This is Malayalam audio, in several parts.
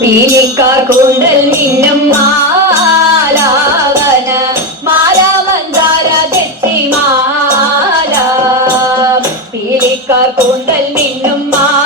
പീലിക്കാർ കൂന്തൽ മിന്നും മാലാവന. പീലിക്കാർ കൂന്തൽ മിന്നും മാലാവന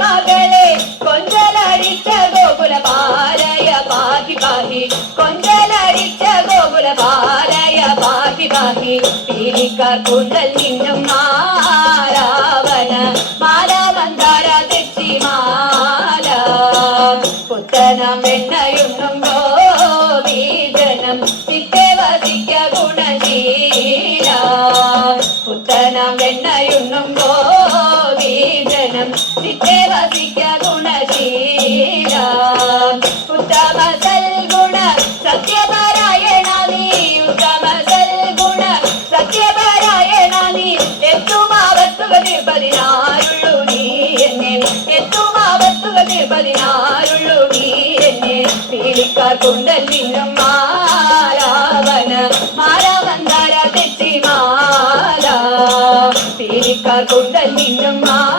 മകളെ കൊഞ്ചലടിച്ച ഗോകുല പാലയ പാഹി പാഹി. കൊഞ്ചലടിച്ച ഗോകുല പാലയ പാഹി പാഹി. പീലിക്കാർ കുണ്ടൽ നിന്നും മാരാവന മാല മന്ദാര തെച്ചി മാല. പുത്തനം വെണ്ണയുണ്ണും ഗോപീജനം സത്യപാരായണ നീ എത്തുമാവത്തുക നീ എന്നെ. എത്തുമാവത്തുക പതിനാറുള്ളൂ നീ എന്നെ. പീലിക്കാർ നിന്നും മാല.